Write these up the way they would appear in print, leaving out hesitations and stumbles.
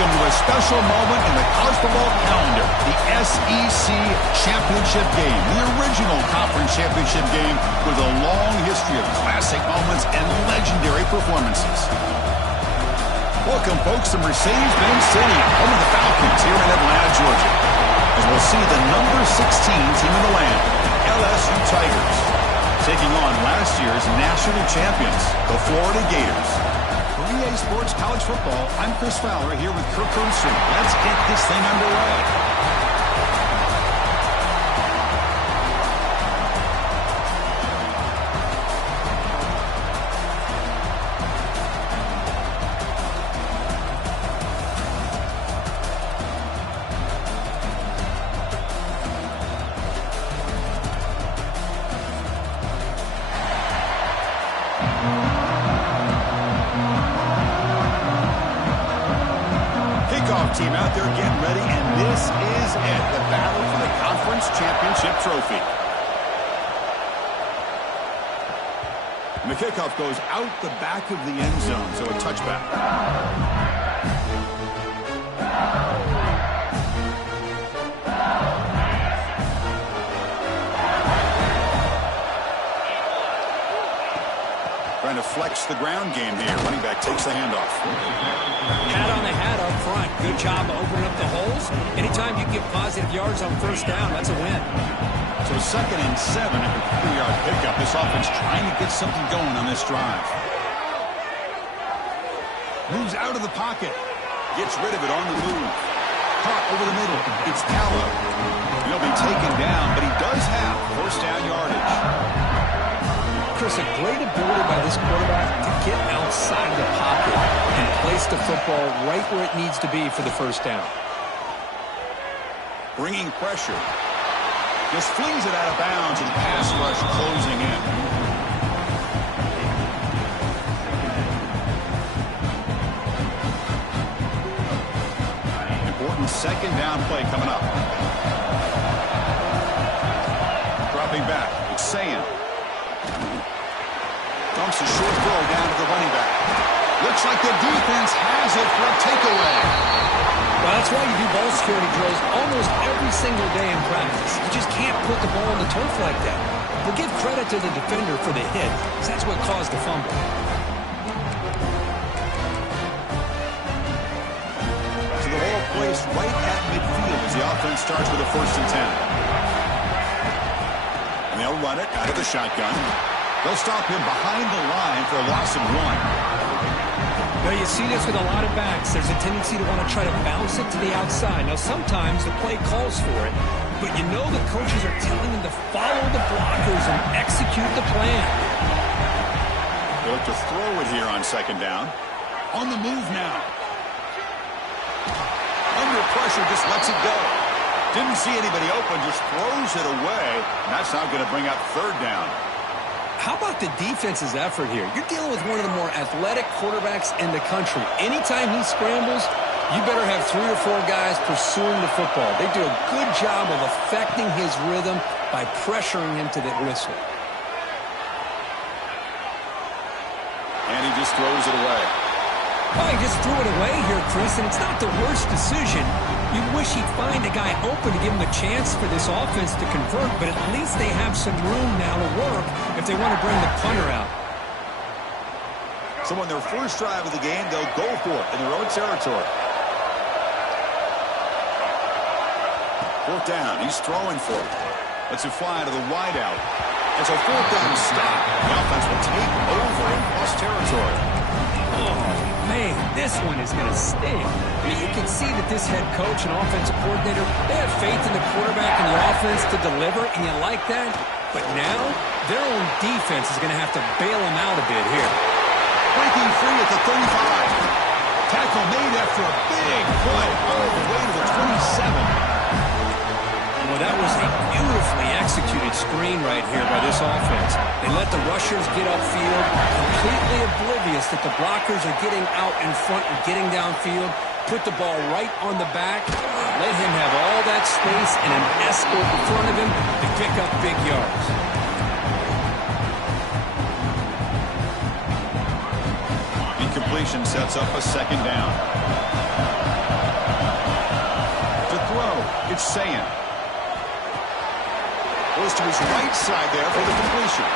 Welcome to a special moment in the college football calendar, the SEC Championship Game, the original conference championship game with a long history of classic moments and legendary performances. Welcome, folks, to Mercedes-Benz Stadium, home of the Falcons here in Atlanta, Georgia, as we'll see the number 16 team in the land, Lsu Tigers, taking on last year's national champions, the Florida Gators. For EA Sports College Football, I'm Chris Fowler here with Kirk Hermstrom. Let's get this thing underway. Team out there getting ready, and this is it, the battle for the conference championship trophy. And the kickoff goes out the back of the end zone, so a touchback. Trying to flex the ground game here. Running back takes the handoff. Hat on the hat up front. Good job of opening up the holes. Anytime you get positive yards on first down, that's a win. So 2nd and 7 after a 3-yard pickup. This offense trying to get something going on this drive. Moves out of the pocket. Gets rid of it on the move. Caught over the middle. It's Callow. He'll be taken down, but he does have first down yardage. Chris, a great ability by this quarterback to get outside the pocket and place the football right where it needs to be for the first down. Bringing pressure. Just flings it out of bounds and pass rush closing in. Important 2nd down play coming up. Dropping back. It's Sayan. Dumps a short throw down to the running back. Looks like the defense has it for a takeaway. Well, that's why you do ball security drills almost every single day in practice. You just can't put the ball on the turf like that. But give credit to the defender for the hit, because that's what caused the fumble. So the ball placed right at midfield as the offense starts with a 1st and 10. And they'll run it out of the shotgun. They'll stop him behind the line for a loss of 1. Now, you see this with a lot of backs. There's a tendency to want to try to bounce it to the outside. Now, sometimes the play calls for it, but you know the coaches are telling them to follow the blockers and execute the plan. They look to throw it here on 2nd down. On the move now. Under pressure, just lets it go. Didn't see anybody open, just throws it away. And that's not going to bring up 3rd down. How about the defense's effort here? You're dealing with one of the more athletic quarterbacks in the country. Anytime he scrambles, you better have 3 or 4 guys pursuing the football. They do a good job of affecting his rhythm by pressuring him to the whistle. And he just throws it away. Oh, he just threw it away here, Chris, and it's not the worst decision. You wish he'd find a guy open to give him a chance for this offense to convert, but at least they have some room now to work if they want to bring the punter out. So on their first drive of the game, they'll go for it in their own territory. 4th down. He's throwing for it. Lets it fly to the wideout. It's a 4th down stop. The offense will take over in plus territory. Oh, man, this one is going to sting. I mean, you can see that this head coach and offensive coordinator, they have faith in the quarterback and the offense to deliver, and you like that. But now, their own defense is going to have to bail them out a bit here. Breaking free at the 35. Tackle made after a big play all the way to the 27. Well, that was a beautifully executed screen right here by this offense. They let the rushers get upfield, completely oblivious that the blockers are getting out in front and getting downfield. Put the ball right on the back, let him have all that space and an escort in front of him to pick up big yards. Incompletion sets up a 2nd down. Coach saying? Goes to his right side there for the completion.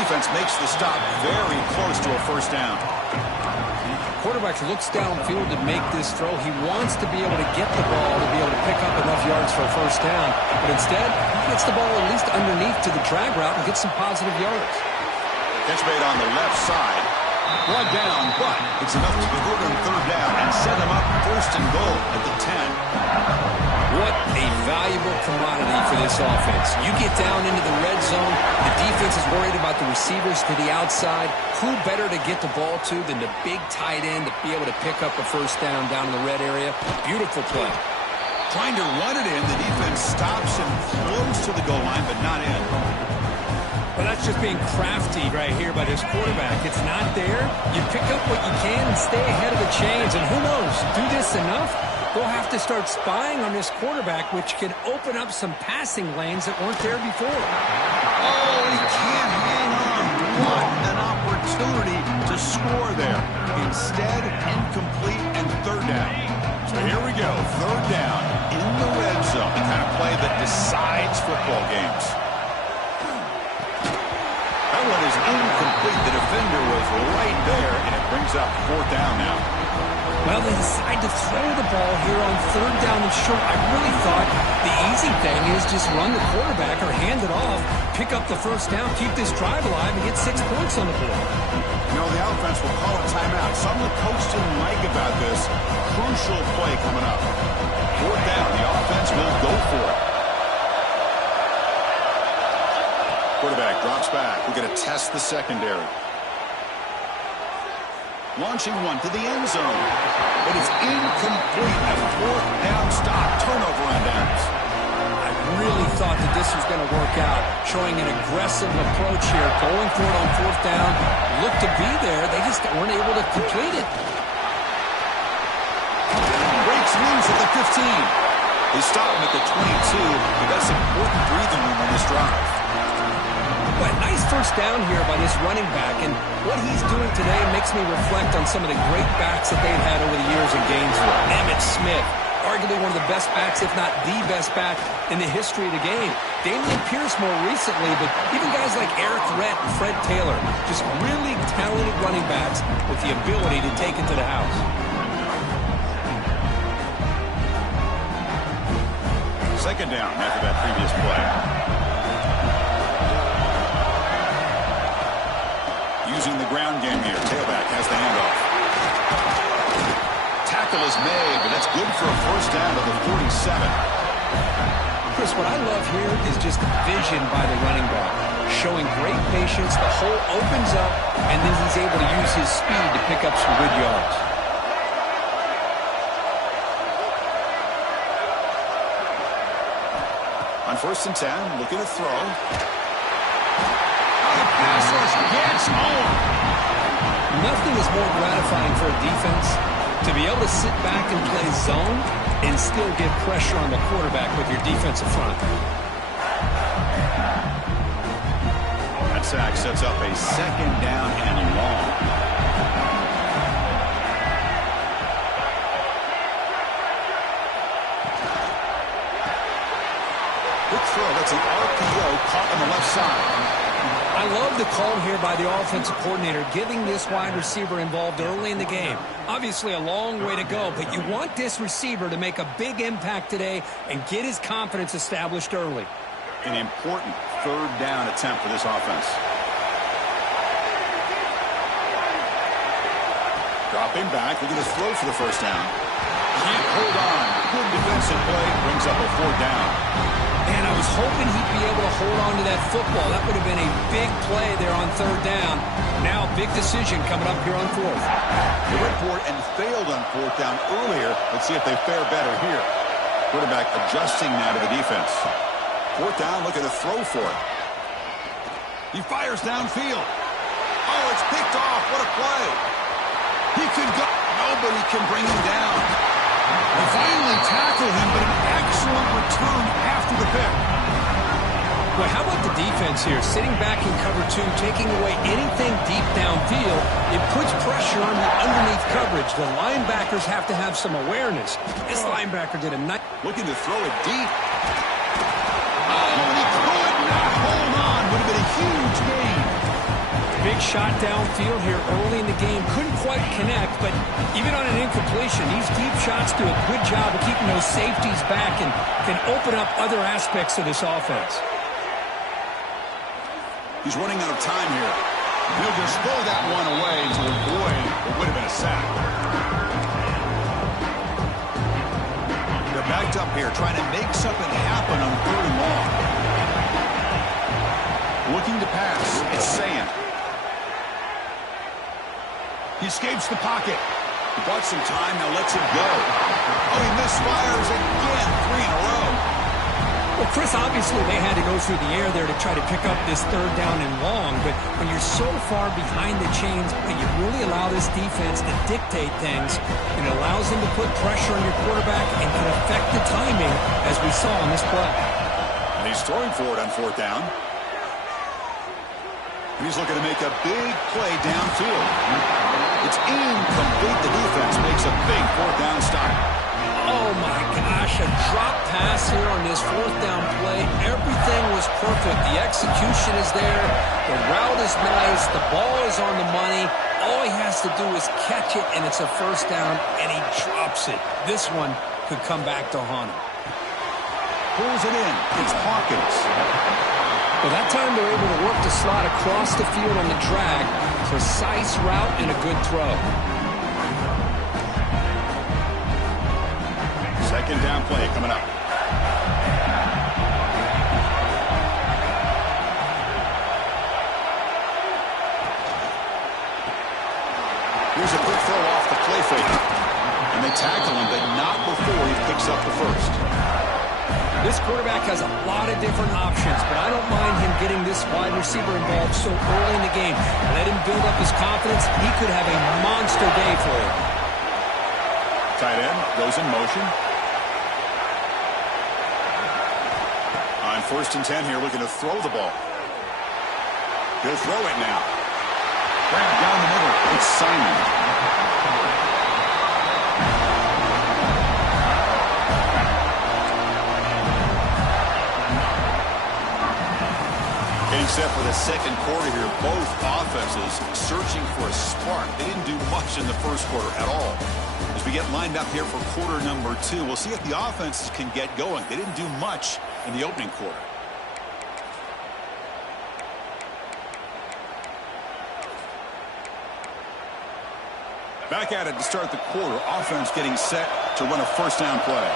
Defense makes the stop very close to a first down. Quarterback looks downfield to make this throw. He wants to be able to get the ball to be able to pick up enough yards for a first down. But instead, he gets the ball at least underneath to the drag route and gets some positive yards. Catch made on the left side. One down, but it's enough to convert on third down and set him up first and goal at the 10. What a valuable commodity for this offense. You get down into the red zone, the defense is worried about the receivers to the outside. Who better to get the ball to than the big tight end to be able to pick up a first down in the red area? Beautiful play. Trying to run it in, the defense stops him close to the goal line, but not in. Well, that's just being crafty right here by this quarterback. It's not there. You pick up what you can and stay ahead of the chains. And who knows, do this enough, they'll have to start spying on this quarterback, which can open up some passing lanes that weren't there before. Oh, he can't hang on. What an opportunity to score there. Instead, incomplete and third down. So here we go, third down in the red zone. The kind of play that decides football games. That one is incomplete. The defender was right there, and it brings up fourth down now. Well, they decide to throw the ball here on third down and short. I really thought the easy thing is just run the quarterback or hand it off, pick up the first down, keep this drive alive, and get 6 points on the board. You know, the offense will call a timeout. Something the coach didn't like about this. Crucial play coming up. Fourth down, the offense will go for it. Quarterback drops back. We're going to test the secondary. Launching one to the end zone. But it's incomplete. A fourth down stop. Turnover on downs. I really thought that this was going to work out. Showing an aggressive approach here. Going for it on fourth down. Looked to be there. They just weren't able to complete it. Breaks loose at the 15. They stop him at the 22. But that's important breathing room on this drive. But nice first down here by this running back, and what he's doing today makes me reflect on some of the great backs that they've had over the years in Gainesville. Emmitt Smith, arguably one of the best backs, if not the best back in the history of the game. Damian Pierce more recently, but even guys like Eric Rhett and Fred Taylor, just really talented running backs with the ability to take it to the house. Second down after that previous play. Using the ground game here. Tailback has the handoff. Tackle is made, but that's good for a first down to the 47. Chris, what I love here is just vision by the running back. Showing great patience, the hole opens up, and then he's able to use his speed to pick up some good yards. On first and 10, looking to throw. Pass rush gets home. Nothing is more gratifying for a defense to be able to sit back and play zone and still get pressure on the quarterback with your defensive front. That sack sets up a second down and long. Quick throw. That's an RPO caught on the left side. I love the call here by the offensive coordinator, getting this wide receiver involved early in the game. Obviously a long way to go, but you want this receiver to make a big impact today and get his confidence established early. An important third down attempt for this offense. Dropping back, looking to throw for the first down. Can't hold on. Good defensive play, brings up a fourth down. Man, I was hoping he'd be able to hold on to that football. That would have been a big play there on third down. Now, big decision coming up here on fourth. They went for it and failed on fourth down earlier. Let's see if they fare better here. Quarterback adjusting now to the defense. Fourth down, looking to throw for it. He fires downfield. Oh, it's picked off. What a play. He could go. Nobody can bring him down. They finally tackle him, but an excellent return after the pick. Well, how about the defense here? Sitting back in cover two, taking away anything deep downfield, it puts pressure on the underneath coverage. The linebackers have to have some awareness. This linebacker did a nice... Looking to throw it deep. Oh, and he could not hold on. Would have been a huge gain. Big shot downfield here early in the game. Couldn't quite connect, but even on an incompletion, these deep shots do a good job of keeping those safeties back and can open up other aspects of this offense. He's running out of time here. He'll just throw that one away to avoid what would have been a sack. They're backed up here trying to make something happen on 3rd and long. Looking to pass. It's Sam. He escapes the pocket. He bought some time, now lets it go. Oh, he misfires again, 3 in a row. Well, Chris, obviously they had to go through the air there to try to pick up this 3rd down and long, but when you're so far behind the chains, you really allow this defense to dictate things. It allows them to put pressure on your quarterback and can affect the timing, as we saw on this play. And he's throwing for it on 4th down. And he's looking to make a big play downfield. It's incomplete. The defense makes a big 4th down stop. Oh, my gosh, a drop pass here on this 4th down play. Everything was perfect. The execution is there. The route is nice. The ball is on the money. All he has to do is catch it, and it's a 1st down, and he drops it. This one could come back to haunt him. Pulls it in. It's Hawkins. Well, that time they're able to work the slot across the field on the drag. Precise route and a good throw. 2nd down play coming up. Here's a quick throw off the play fake. And they tackle him, but not before he picks up the 1st. This quarterback has a lot of different options, but I don't mind him getting this wide receiver involved so early in the game. Let him build up his confidence. He could have a monster day for you. Tight end goes in motion. On 1st and 10 here, looking to throw the ball. He'll throw it now. Grab down the middle. It's Simon. Getting set for the 2nd quarter here. Both offenses searching for a spark. They didn't do much in the 1st quarter at all. As we get lined up here for quarter number 2, we'll see if the offenses can get going. They didn't do much in the opening quarter. Back at it to start the quarter. Offense getting set to run a 1st down play.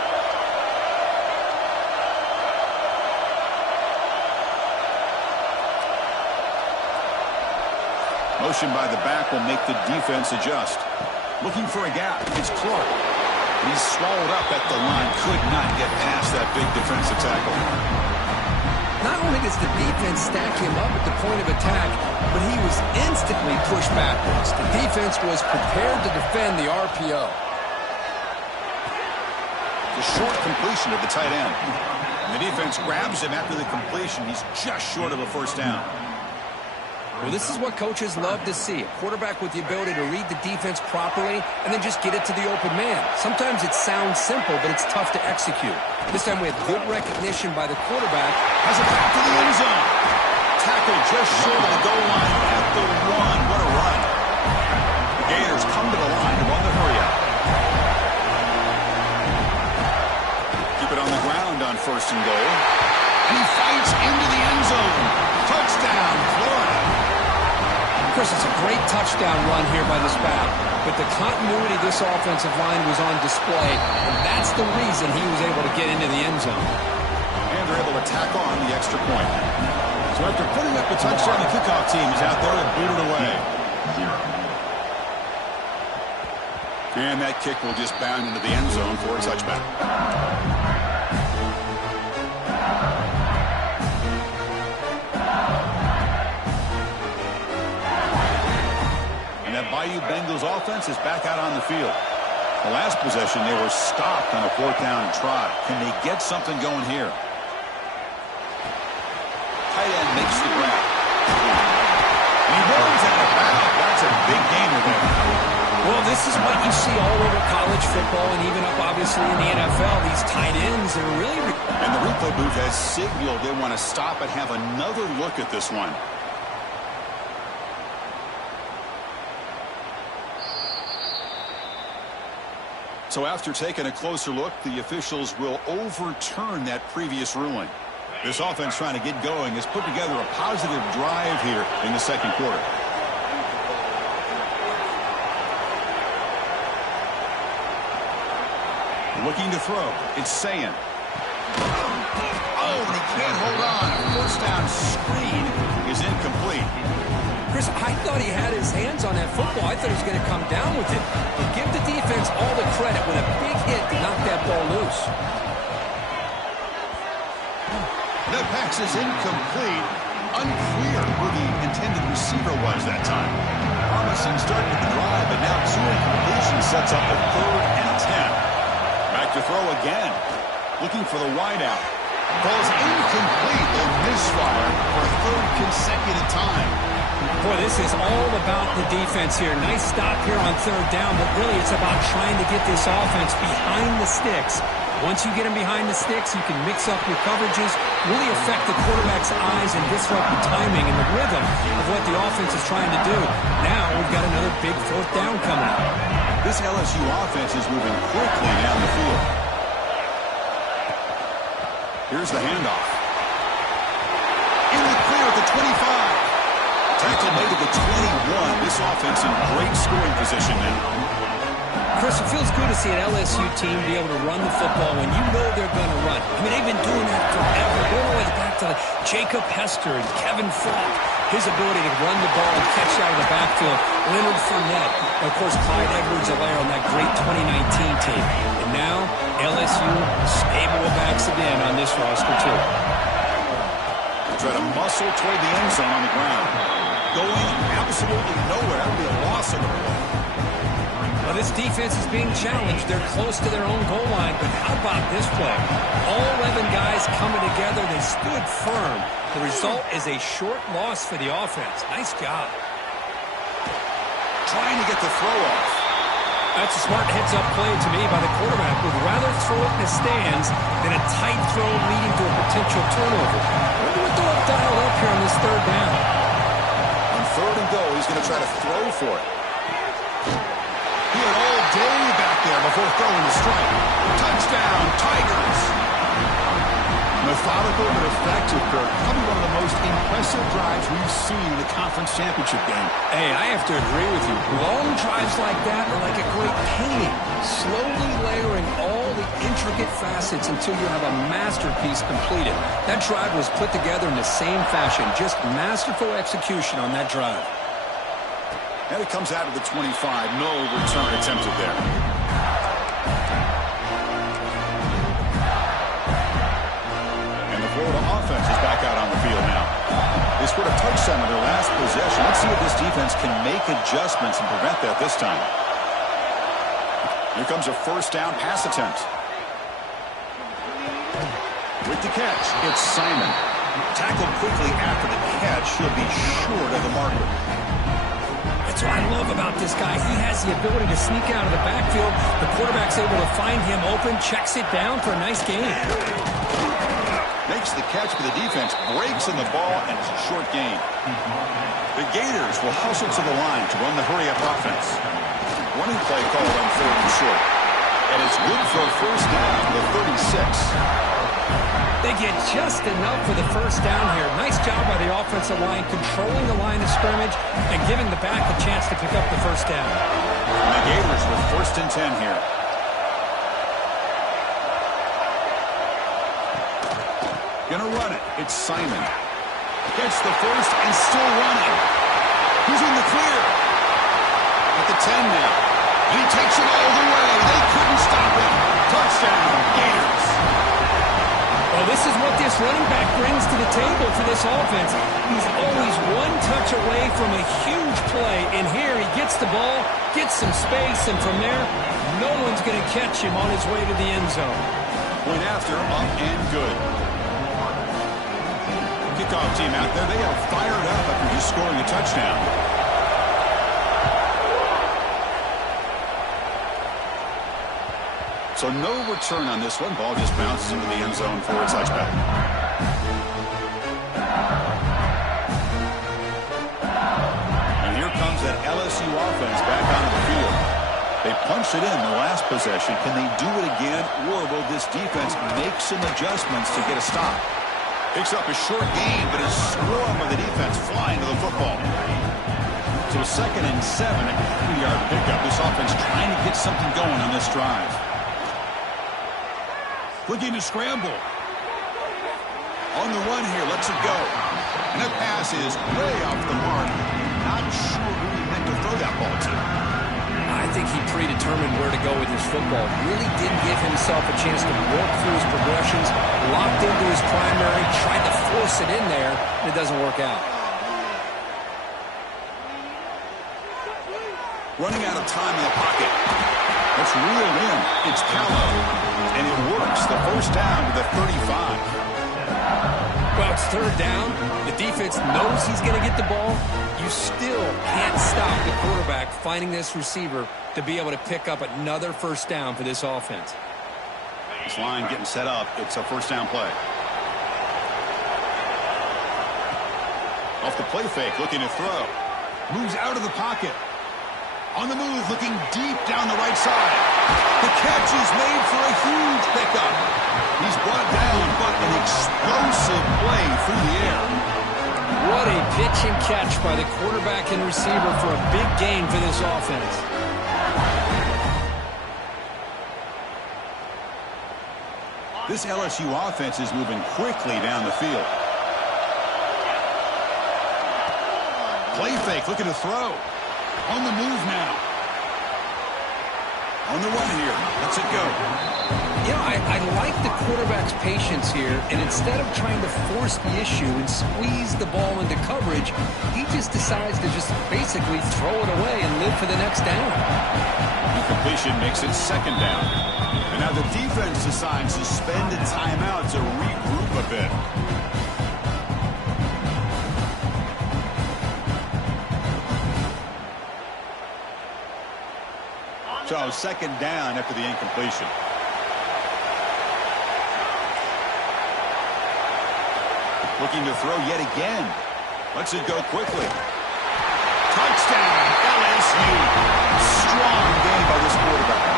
Motion by the back will make the defense adjust. Looking for a gap. It's Clark. He's swallowed up at the line. Could not get past that big defensive tackle. Not only does the defense stack him up at the point of attack, but he was instantly pushed backwards. The defense was prepared to defend the RPO. The short completion of the tight end. And the defense grabs him after the completion. He's just short of a 1st down. Well, this is what coaches love to see. A quarterback with the ability to read the defense properly and then just get it to the open man. Sometimes it sounds simple, but it's tough to execute. This time we have good recognition by the quarterback. Has it back to the end zone. Tackle just short of the goal line at the 1. What a run. The Gators come to the line to run the hurry-up. Keep it on the ground on 1st and goal. And he fights into the end zone. Touchdown, Florida. Chris, it's a great touchdown run here by this back, but the continuity of this offensive line was on display, and that's the reason he was able to get into the end zone. And they're able to tack on the extra point. So after putting up the touchdown, the kickoff team is out there and booted away. And that kick will just bound into the end zone for a touchback. That Bayou Bengals offense is back out on the field. The last possession, they were stopped on a 4th down try. Can they get something going here? makes the grab. And he runs out of bounds. That's a big gainer there. Well, this is what you see all over college football and even up, obviously, in the NFL. These tight ends are really... And the replay booth has signaled they want to stop and have another look at this one. So after taking a closer look, the officials will overturn that previous ruling. This offense trying to get going has put together a positive drive here in the second quarter. Looking to throw. It's Sayin. Oh, and he can't hold on. A first down screen is incomplete. Chris, I thought he had his hands on that football. I thought he was going to come down with it. But give the defense all the credit with a big hit to knock that ball loose. That pass is incomplete. Unclear who the intended receiver was that time. Promising start to the drive, but now two incompletions sets up a 3rd and 10. Back to throw again. Looking for the wideout. Ball's incomplete. A misfire for a 3rd consecutive time. Boy, this is all about the defense here. Nice stop here on 3rd down, but really it's about trying to get this offense behind the sticks. Once you get them behind the sticks, you can mix up your coverages, really affect the quarterback's eyes and disrupt the timing and the rhythm of what the offense is trying to do. Now we've got another big 4th down coming up. This LSU offense is moving quickly down the field. Here's the handoff. In the clear at the 25. Tackle made at the 21. This offense in great scoring position now. Chris, it feels good to see an LSU team be able to run the football when you know they're going to run. I mean, they've been doing that forever. Going all the way back to Jacob Hester and Kevin Falk. His ability to run the ball and catch out of the backfield. Leonard Fournette. And, of course, Clyde Edwards-Helaire on that great 2019 team. And now, LSU stable backs again on this roster, too. Try to muscle toward the end zone on the ground. Going absolutely nowhere. That would be a loss of the ball. Well, this defense is being challenged. They're close to their own goal line, but how about this play? All 11 guys coming together. They stood firm. The result is a short loss for the offense. Nice job. Trying to get the throw off. That's a smart heads-up play to me by the quarterback. Would rather throw it in the stands than a tight throw leading to a potential turnover. Wonder what they'll have dialed up here on this 3rd down. On 3rd and goal, he's going to try to throw for it. He had all day back there before throwing the strike. Touchdown, Tigers. Methodical but effective, Kirk. Probably one of the most impressive drives we've seen in the conference championship game. Hey, I have to agree with you. Long drives like that are like a great painting. Slowly layering all the intricate facets until you have a masterpiece completed. That drive was put together in the same fashion. Just masterful execution on that drive. And it comes out of the 25. No return attempted there. And the Florida offense is back out on the field now. They scored a touchdown on their last possession. Let's see if this defense can make adjustments and prevent that this time. Here comes a 1st down pass attempt. With the catch, it's Simon. Tackled quickly after the catch. He'll be short of the marker. That's what I love about this guy. He has the ability to sneak out of the backfield. The quarterback's able to find him open, checks it down for a nice gain. Makes the catch, but the defense breaks in the ball, and it's a short gain. The Gators will hustle to the line to run the hurry-up offense. Running play called on 3rd and short. And it's good for a 1st down to the 36. They get just enough for the 1st down here. Nice job by the offensive line, controlling the line of scrimmage and giving the back a chance to pick up the 1st down. And the Gators with 1st and 10 here. Gonna run it. It's Simon. Gets the 1st and still running. He's in the clear. At the 10 now. And he takes it all the way. They couldn't stop him. Touchdown, Gators. Well, this is what this running back brings to the table for this offense. He's always one touch away from a huge play. And here he gets the ball, gets some space, and from there, no one's going to catch him on his way to the end zone. Point after, up and good. kickoff team out there. They are fired up after just scoring a touchdown. So no return on this one. Ball just bounces into the end zone for a touchback. And here comes that LSU offense back onto the field. They punched it in the last possession. Can they do it again, or will this defense make some adjustments to get a stop? Picks up a short gain, but a swarm of the defense flying to the football. So 2nd and 7, a 3-yard pickup. This offense trying to get something going on this drive. Looking to scramble. On the run here, lets it go. And the pass is way off the mark. Not sure who he meant to throw that ball to. I think he predetermined where to go with his football. Really didn't give himself a chance to work through his progressions. Locked into his primary, tried to force it in there, and it doesn't work out. Running out of time in the pocket. Let's reel in. It's Callow. And it works. The first down to the 35. Well, it's 3rd down. The defense knows he's going to get the ball. You still can't stop the quarterback finding this receiver to be able to pick up another first down for this offense. This line getting set up. It's a first down play. Off the play fake, looking to throw. Moves out of the pocket. On the move, looking deep down the right side. The catch is made for a huge pickup. He's brought down, but an explosive play through the air. What a pitch and catch by the quarterback and receiver for a big gain for this offense. This LSU offense is moving quickly down the field. Play fake, looking to throw. On the move now. On the run here. Lets it go. You know, I like the quarterback's patience here, and instead of trying to force the issue and squeeze the ball into coverage, he just decides to just basically throw it away and live for the next down. Incompletion makes it 2nd down. And now the defense decides to spend a timeout to regroup a bit. So 2nd down after the incompletion. Looking to throw yet again. Lets it go quickly. Touchdown, LSU. Strong game by this quarterback.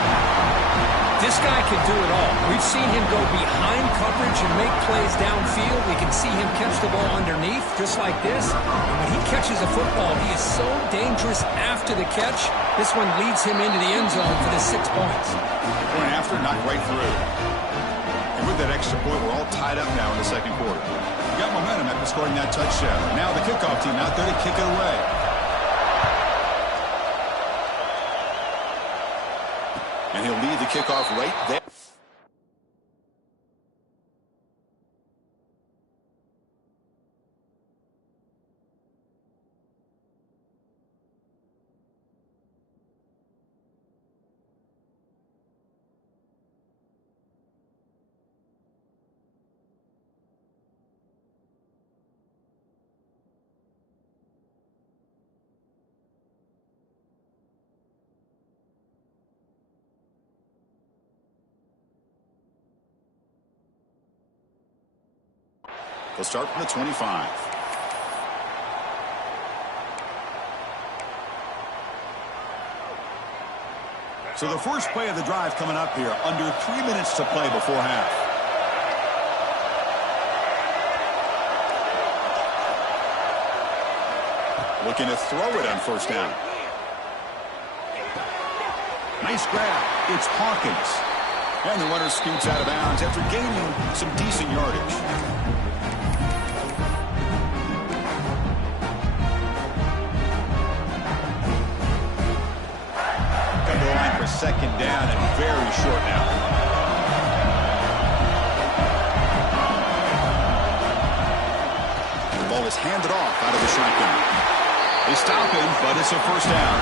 This guy can do it all. We've seen him go behind coverage and make plays downfield. We can see him catch the ball underneath, just like this. And when he catches a football, he is so dangerous after the catch. This one leads him into the end zone for the 6 points. Point after, knocked right through. And with that extra point, we're all tied up now in the 2nd quarter. We got momentum after scoring that touchdown. Now the kickoff team out there to kick it away. And he'll lead the kickoff right there. They'll start from the 25. So the first play of the drive coming up here. Under 3 minutes to play before half. Looking to throw it on first down. Nice grab. It's Hawkins. And the runner scoots out of bounds after gaining some decent yardage. Come to the line for 2nd down and very short now. The ball is handed off out of the shotgun. They stop him, but it's a first down.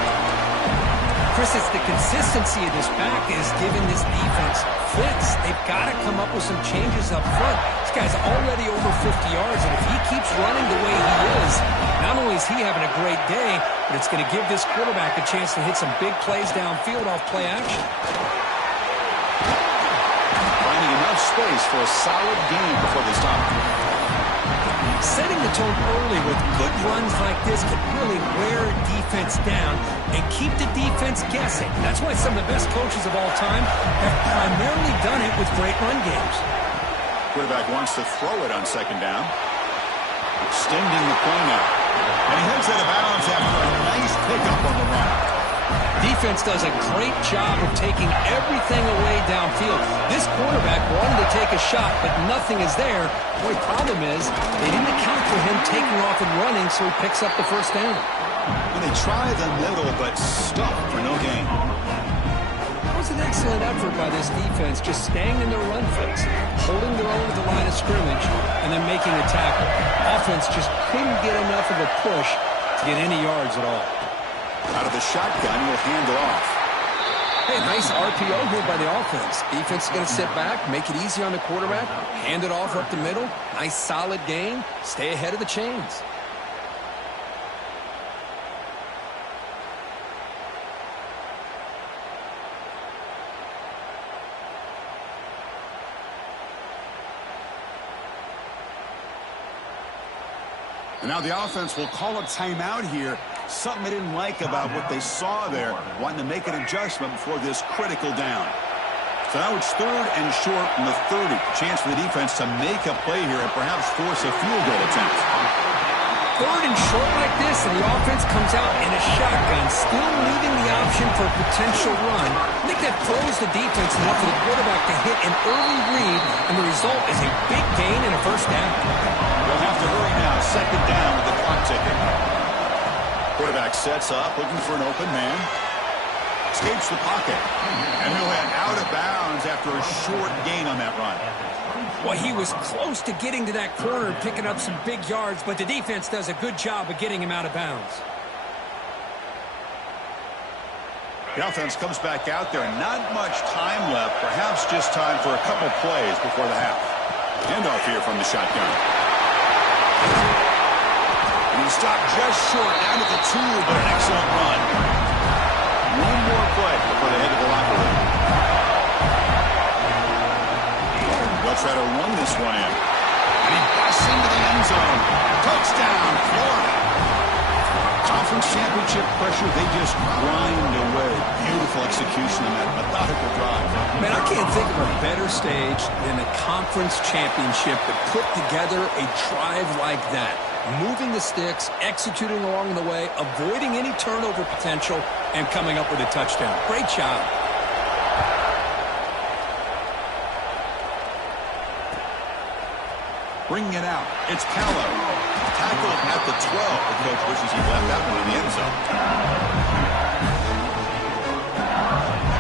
Chris, it's the consistency of this back is giving this defense fits. They've got to come up with some changes up front. This guy's already over 50 yards, and if he keeps running the way he is, not only is he having a great day, but it's going to give this quarterback a chance to hit some big plays downfield off play action. Finding enough space for a solid gain before they stop him. Setting the tone early with good runs like this can really wear a defense down and keep the defense guessing. That's why some of the best coaches of all time have primarily done it with great run games. Quarterback wants to throw it on second down. Extending the play now. And he heads out of bounds after a nice pickup on the run. Defense does a great job of taking everything away downfield. This quarterback wanted to take a shot, but nothing is there. The only problem is they didn't account for him taking off and running, so he picks up the first down. And they try the middle, but stop for no gain. That was an excellent effort by this defense, just staying in their run fix, holding their own at the line of scrimmage, and then making a tackle. Offense just couldn't get enough of a push to get any yards at all. Out of the shotgun, he'll hand it off. Hey, nice RPO here by the offense. Defense is going to sit back, make it easy on the quarterback, hand it off up the middle. Nice solid gain. Stay ahead of the chains. And now the offense will call a timeout here. Something they didn't like about what they saw there. Wanting to make an adjustment before this critical down. So now it's 3rd and short from the 30. Chance for the defense to make a play here and perhaps force a field goal attempt. 3rd and short like this, and the offense comes out in a shotgun, still leaving the option for a potential run. I think that throws the defense enough for the quarterback to hit an early read, and the result is a big gain and a first down. They'll have to hurry now. 2nd down with the clock ticking. Quarterback sets up, looking for an open man. Escapes the pocket. And he'll head out of bounds after a short gain on that run. Well, he was close to getting to that corner and picking up some big yards, but the defense does a good job of getting him out of bounds. The offense comes back out there. Not much time left. Perhaps just time for a couple plays before the half. Handoff here from the shotgun. And he stopped just short out of the 2, but an excellent run. One more play before they head to the locker room. They'll try to run this one in. And he busts into the end zone. Touchdown, Florida. Conference championship pressure, they just grind away. Beautiful execution in that methodical drive. Man, I can't think of a better stage than the conference championship to put together a drive like that. Moving the sticks, executing along the way, avoiding any turnover potential, and coming up with a touchdown. Great job. Bringing it out. It's Callow. Tackled at the 12. The coach wishes he left that one in the end zone.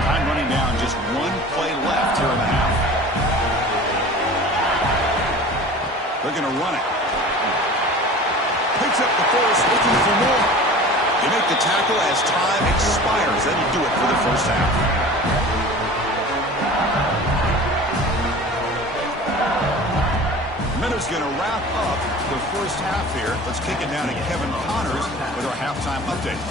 Time running down. Just one play left here in the half. They're going to run it. Picks up the first, looking for more. They make the tackle as time expires. That'll do it for the first half. Minute's going to wrap up the first half here. Let's kick it down to Kevin Connors with our halftime update.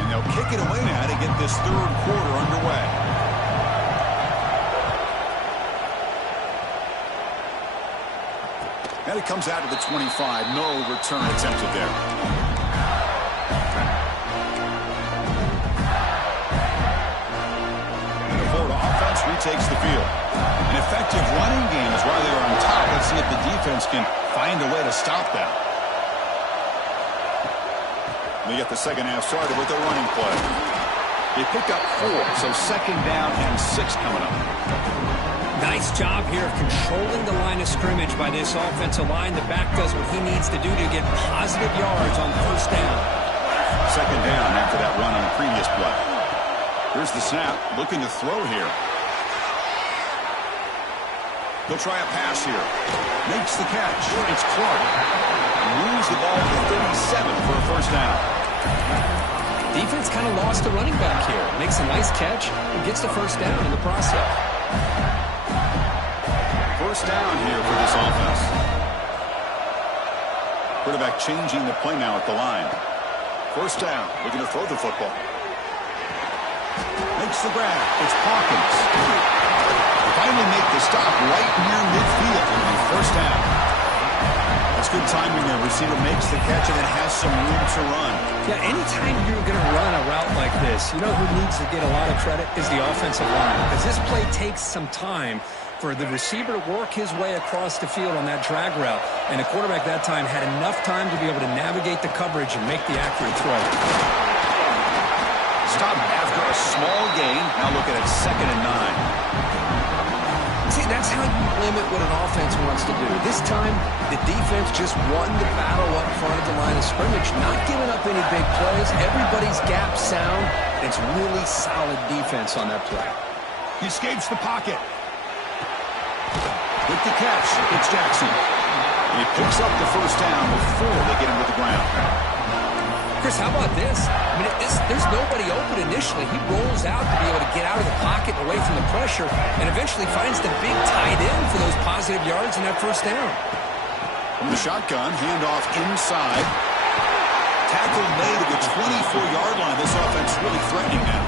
And they'll kick it away now to get this 3rd quarter underway. And it comes out to the 25. No return attempted there. And the Florida offense retakes the field. An effective running game is why they are on top. Let's see if the defense can find a way to stop that. They get the second half started with a running play. They pick up 4, so 2nd down and 6 coming up. Nice job here of controlling the line of scrimmage by this offensive line. The back does what he needs to do to get positive yards on first down. 2nd down after that run on the previous play. Here's the snap, looking to throw here. They'll try a pass here. Makes the catch. It's Clark. Moves the ball to the first down. Defense kind of lost the running back here. Makes a nice catch and gets the first down in the process. First down here for this offense. Quarterback changing the play now at the line. First down. Looking to throw the football. Makes the grab. It's Hawkins. Finally make the stop right near midfield. It'll be first down. That's good timing there. Receiver makes the catch and it has some room to run. Yeah, anytime you're going to run a route like this, you know who needs to get a lot of credit is the offensive line. Because this play takes some time for the receiver to work his way across the field on that drag route. And the quarterback that time had enough time to be able to navigate the coverage and make the accurate throw. Stop after a small gain. Now look at it, 2nd and 9. See, that's how you limit what an offense wants to do. This time, the defense just won the battle up front of the line of scrimmage, not giving up any big plays. Everybody's gap sound. It's really solid defense on that play. He escapes the pocket. With the catch, it's Jackson. And he picks up the first down before they get him to the ground. Chris, how about this? I mean, there's nobody open initially. He rolls out to be able to get out of the pocket away from the pressure and eventually finds the big tight end for those positive yards in that first down. From the shotgun, handoff inside. Tackle made at the 24-yard line. This offense really threatening now.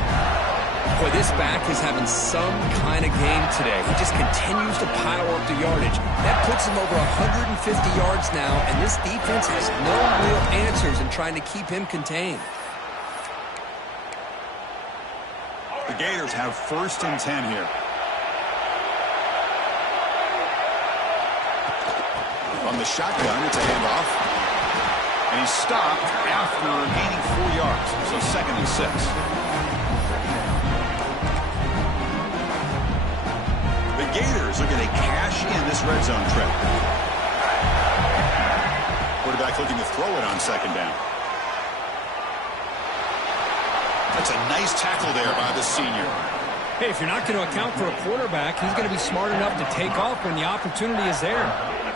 Boy, this back is having some kind of game today. He just continues to pile up the yardage. That puts him over 150 yards now, and this defense has no real answers in trying to keep him contained. The Gators have 1st and 10 here. On the shotgun, it's a handoff. And he's stopped after gaining 4 yards, so 2nd and 6. The Gators are going to cash in this red zone trip. Quarterback looking to throw it on 2nd down. That's a nice tackle there by the senior. Hey, if you're not going to account for a quarterback, he's going to be smart enough to take off when the opportunity is there.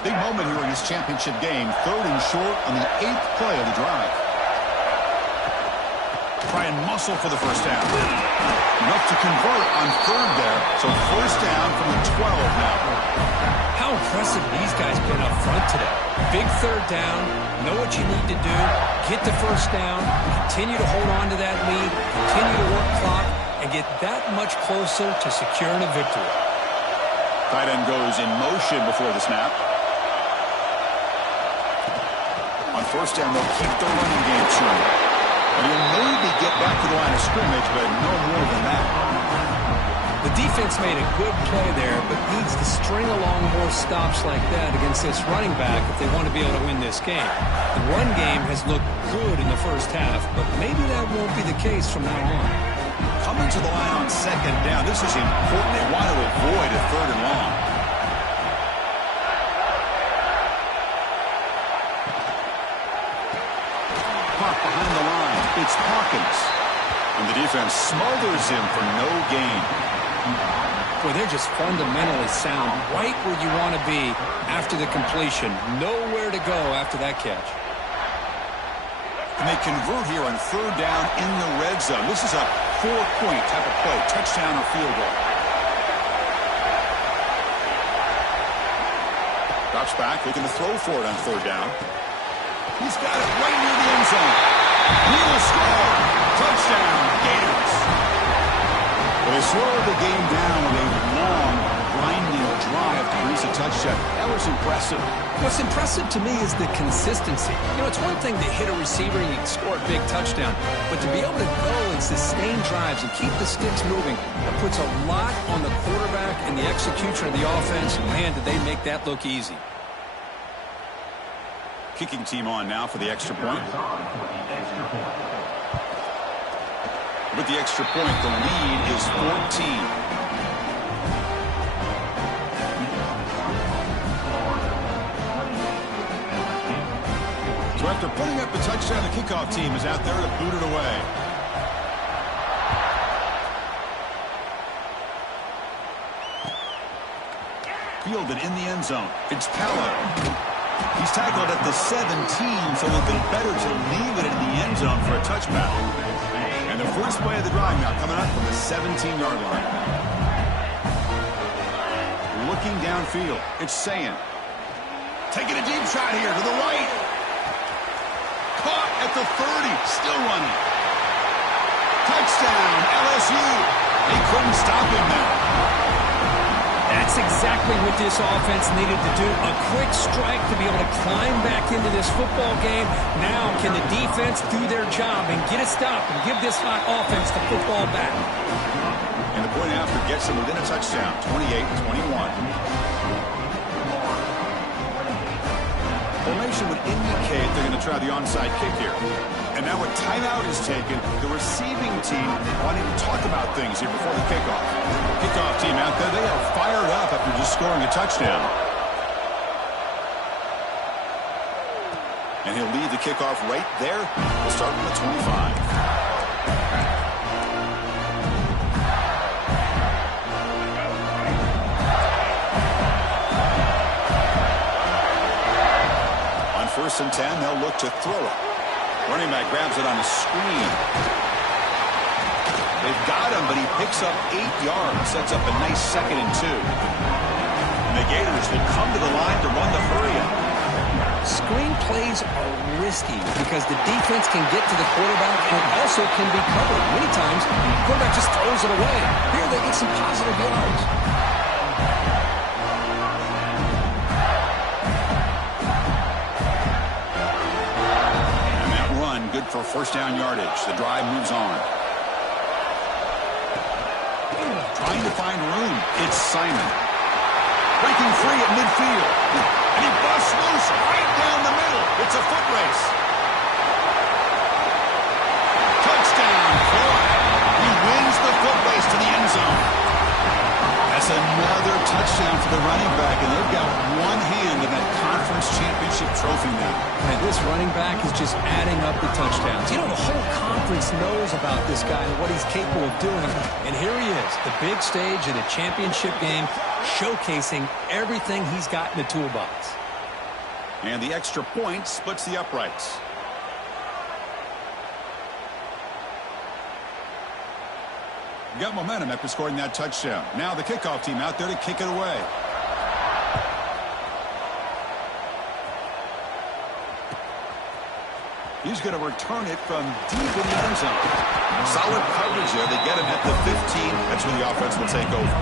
Big moment here in this championship game. 3rd and short on the 8th play of the drive. Try and muscle for the first down. Enough to convert on 3rd there. So first down from the 12 now. How impressive these guys been up front today. Big 3rd down. Know what you need to do. Get the first down. Continue to hold on to that lead. Continue to work clock. And get that much closer to securing a victory. Tight end goes in motion before the snap. On first down, they'll keep the running game true. And he'll maybe get back to the line of scrimmage, but no more than that. The defense made a good play there, but needs to string along more stops like that against this running back if they want to be able to win this game. The run game has looked good in the first half, but maybe that won't be the case from now on. Coming to the line on 2nd down. This is important. They want to avoid a 3rd and long. Pop behind the line. It's Hawkins. And the defense smothers him for no gain. Boy, they're just fundamentally sound right where you want to be after the completion. Nowhere to go after that catch. And they convert here on 3rd down in the red zone. This is a 4-point type of play, touchdown or field goal. Drops back, looking to throw for it on 3rd down. He's got it right near the end zone. He will score. Touchdown, Gators. Well, they slowed the game down with a long, grinding drive to produce a touchdown. That was impressive. What's impressive to me is the consistency. You know, it's one thing to hit a receiver and you can score a big touchdown, but to be able to go and sustain drives and keep the sticks moving, that puts a lot on the quarterback and the execution of the offense. And man, did they make that look easy. Kicking team on now for the extra point. With the extra point, the lead is 14. So after putting up the touchdown, the kickoff team is out there to boot it away. Fielded in the end zone. It's Pella. He's tackled at the 17, so it'll be better to leave it in the end zone for a touchback. And the first play of the drive now coming up from the 17-yard line. Looking downfield, it's Sayin. Taking a deep shot here to the right. Caught at the 30, still running. Touchdown, LSU. They couldn't stop him there. That's exactly what this offense needed to do. A quick strike to be able to climb back into this football game. Now can the defense do their job and get a stop and give this hot offense the football back? And the point after gets them within a touchdown, 28-21. Formation would indicate they're going to try the onside kick here. And now a timeout is taken. The receiving team wanting to talk about things here before the kickoff. Kickoff team out there, they are fired up after just scoring a touchdown. And he'll lead the kickoff right there. We'll start from the 25. First and 10, they'll look to throw it. Running back grabs it on a screen. They've got him, but he picks up 8 yards. Sets up a nice 2nd and 2. And the Gators will come to the line to run the hurry-up. Screen plays are risky because the defense can get to the quarterback and it also can be covered. Many times, the quarterback just throws it away. Here they get some positive yards. Good for first down yardage. The drive moves on. Trying to find room. It's Simon. Breaking free at midfield. And he busts loose right down the middle. It's a foot race. Touchdown, Florida. He wins the foot race to the end zone. That's another touchdown for the running back, and they've got one hand in that conference championship trophy now. And this running back is just adding up the touchdowns. You know, the whole conference knows about this guy and what he's capable of doing. And here he is, the big stage of the championship game, showcasing everything he's got in the toolbox. And the extra point splits the uprights. Got momentum after scoring that touchdown. Now the kickoff team out there to kick it away. He's going to return it from deep in the end zone. Solid coverage there. They get him at the 15. That's when the offense will take over.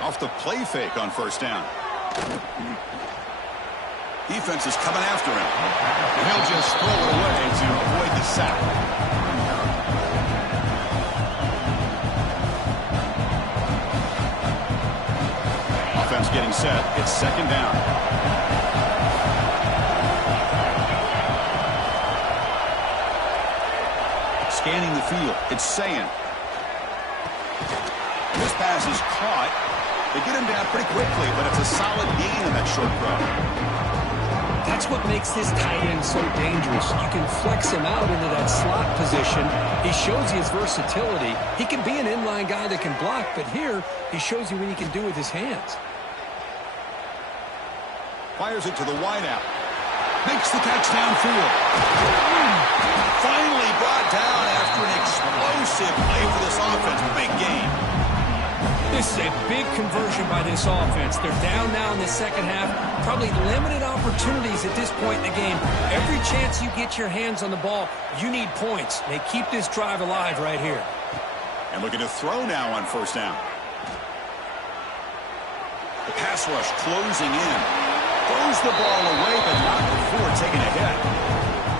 Off the play fake on first down. Defense is coming after him. And he'll just throw it away to avoid the sack. Offense getting set. It's second down. Scanning the field. It's Sayin. This pass is caught. They get him down pretty quickly, but it's a solid gain in that short throw. That's what makes this tight end so dangerous. You can flex him out into that slot position. He shows you his versatility. He can be an inline guy that can block, but here he shows you what he can do with his hands. Fires it to the wideout. Makes the catch downfield. Finally brought down after an explosive play for this offense. Big game. This is a big conversion by this offense. They're down now in the second half. Probably limited opportunities at this point in the game. Every chance you get your hands on the ball, you need points. They keep this drive alive right here. And looking to throw now on first down. The pass rush closing in. Throws the ball away, but not before taking a hit.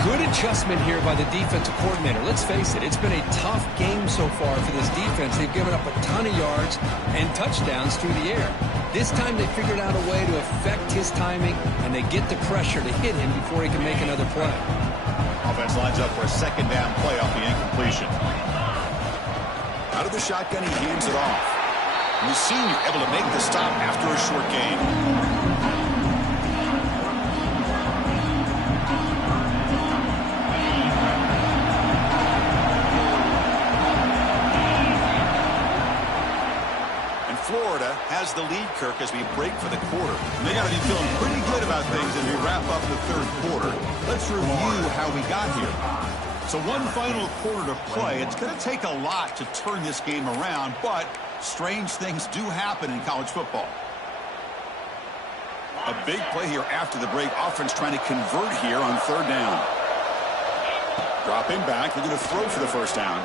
Good adjustment here by the defensive coordinator. Let's face it, it's been a tough game so far for this defense. They've given up a ton of yards and touchdowns through the air. This time they figured out a way to affect his timing, and they get the pressure to hit him before he can make another play. Offense lines up for a second down play off the incompletion. Out of the shotgun, he hands it off. And the senior able to make the stop after a short gain. Florida has the lead, Kirk, as we break for the quarter. And they got to be feeling pretty good about things as we wrap up the third quarter. Let's review how we got here. So one final quarter to play. It's going to take a lot to turn this game around, but strange things do happen in college football. A big play here after the break. Offense trying to convert here on third down. Dropping back. They're going to throw for the first down.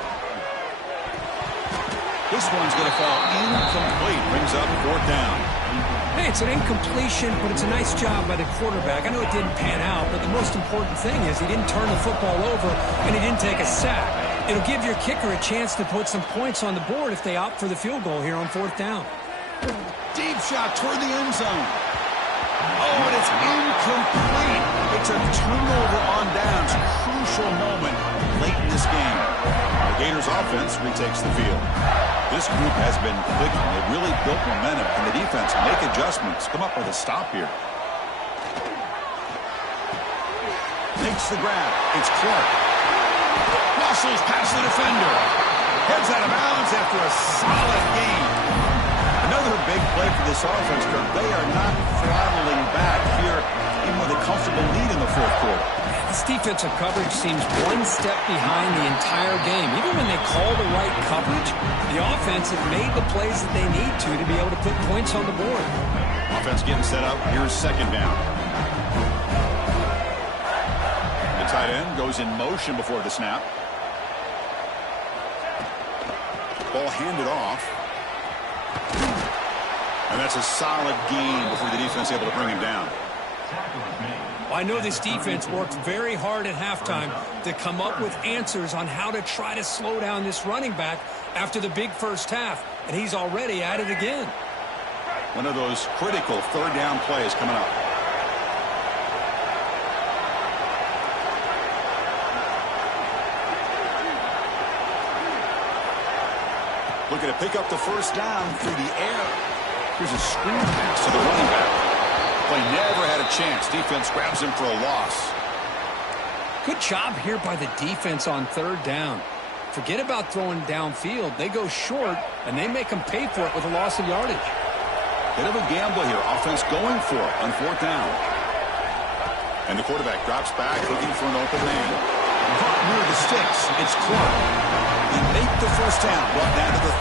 This one's going to fall incomplete. Brings up fourth down. Hey, it's an incompletion, but it's a nice job by the quarterback. I know it didn't pan out, but the most important thing is he didn't turn the football over and he didn't take a sack. It'll give your kicker a chance to put some points on the board if they opt for the field goal here on fourth down. Deep shot toward the end zone. Oh, and it's incomplete. It's a turnover on downs. Crucial moment late in this game. The Gators offense retakes the field. This group has been clicking. They've really built momentum. And the defense make adjustments. Come up with a stop here. Makes the grab. It's Clark. Muscles past the defender. Heads out of bounds after a solid game. Another big play for this offense, Kirk. They are not throttling back here, even with a comfortable lead in the fourth quarter. This defensive coverage seems one step behind the entire game. Even when they call the right coverage, the offense has made the plays that they need to be able to put points on the board. Offense getting set up. Here's second down. The tight end goes in motion before the snap. Ball handed off. And that's a solid gain before the defense is able to bring him down. Well, I know this defense worked very hard at halftime to come up with answers on how to try to slow down this running back after the big first half, and he's already at it again. One of those critical third down plays coming up. Looking to pick up the first down through the air. Here's a screen pass to the running back. Play never had a chance. Defense grabs him for a loss. Good job here by the defense on third down. Forget about throwing downfield. They go short, and they make them pay for it with a loss of yardage. Bit of a gamble here. Offense going for it on fourth down. And the quarterback drops back, looking for an open man. Caught near the sticks. It's Clark. They make the first down. Brought down to the